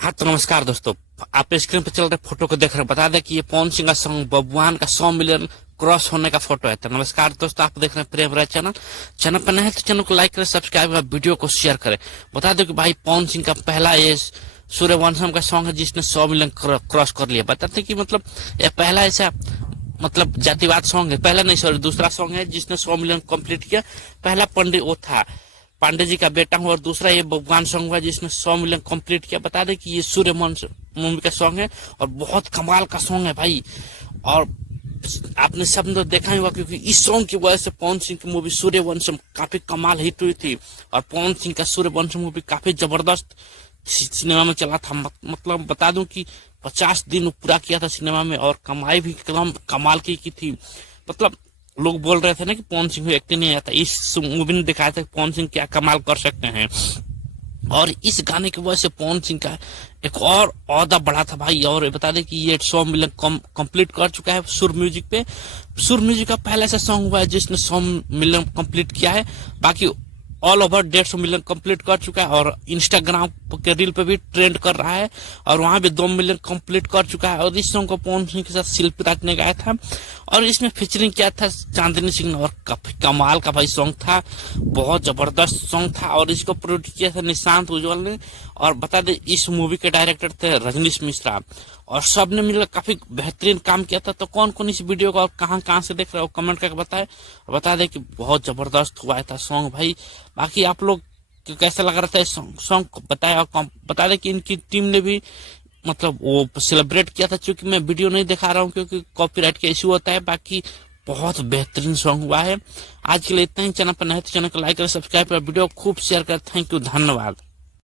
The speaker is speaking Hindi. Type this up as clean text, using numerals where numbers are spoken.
हाँ तो नमस्कार दोस्तों। आप स्क्रीन पर चल रहे फोटो को देख रहे हैं। बता दें कि ये पवन सिंह का सॉन्ग बबुआन का 100 मिलियन क्रॉस होने का फोटो है। तो नमस्कार दोस्तों, आप देख रहे हैं प्रेम राय चैनल पर नए हैं तो चैनल को लाइक करें, सब्सक्राइब करें, वीडियो को शेयर करें। बता दो कि भाई पवन सिंह का पहला ये सूर्यवंशम का सॉन्ग है जिसने 100 मिलियन क्रॉस कर लिया। बताते कि मतलब ये पहला ऐसा जातिवाद सॉन्ग है। पहला नहीं, सॉरी, दूसरा सॉन्ग है जिसने 100 मिलियन कंप्लीट किया। पहला पंडित वो था, पांडे जी का बेटा हूँ, और दूसरा ये भगवान सॉन्ग हुआ जिसने 100 मिलियन कंप्लीट किया। बता दें कि ये सूर्यवंश मूवी का सॉन्ग है और बहुत कमाल का सॉन्ग है भाई। और आपने सब तो देखा ही होगा क्योंकि इस सॉन्ग की वजह से पवन सिंह की मूवी सूर्यवंशम काफी कमाल हिट हुई थी। और पवन सिंह का सूर्यवंशम मूवी काफी जबरदस्त सिनेमा में चला था। मतलब बता दूं कि 50 दिन पूरा किया था सिनेमा में और कमाई भी एकदम कमाल की थी। मतलब लोग बोल रहे थे ना कि पवन सिंह को एक्टिंग नहीं आता। इस मूवी ने दिखाया था कि पवन सिंह क्या कमाल कर सकते हैं। और इस गाने की वजह से पवन सिंह का एक और औहदा बढ़ा था भाई। और बता दें कि ये 100 मिलियन कंप्लीट कर चुका है सुर म्यूजिक पे। सुर म्यूजिक का पहला ऐसा सॉन्ग हुआ है जिसने 100 मिलियन कंप्लीट किया है। बाकी ऑल ओवर 150 मिलियन कंप्लीट कर चुका है और इंस्टाग्राम के रील पे भी ट्रेंड कर रहा है और वहां भी 2 मिलियन कंप्लीट कर चुका है। और इस सॉन्ग को पवन सिंह के साथ शिल्पी राज ने गाया था और इसमें फीचरिंग किया था चांदनी सिंह ने। और काफी कमाल का भाई सॉन्ग था, बहुत जबरदस्त सॉन्ग था। और इसको प्रोड्यूस किया था निशांत उज्ज्वल ने। और बता दें इस मूवी के डायरेक्टर थे रजनीश मिश्रा। और सब ने मिलकर काफी बेहतरीन काम किया था। तो कौन कौन इस वीडियो को और कहां से देख रहे हो कमेंट करके बताए। बता दें कि बहुत जबरदस्त हुआ था सॉन्ग भाई। बाकी आप लोग कैसा लग रहा था सॉन्ग को बताया। और बता दें कि इनकी टीम ने भी वो सेलिब्रेट किया था। चूंकि मैं वीडियो नहीं दिखा रहा हूँ क्योंकि कॉपीराइट का इश्यू होता है। बाकी बहुत बेहतरीन सॉन्ग हुआ है। आज के लिए इतना ही। चैनल पर नए तो चैनल को लाइक करें, सब्सक्राइब करें, वीडियो खूब शेयर करें। थैंक यू, धन्यवाद।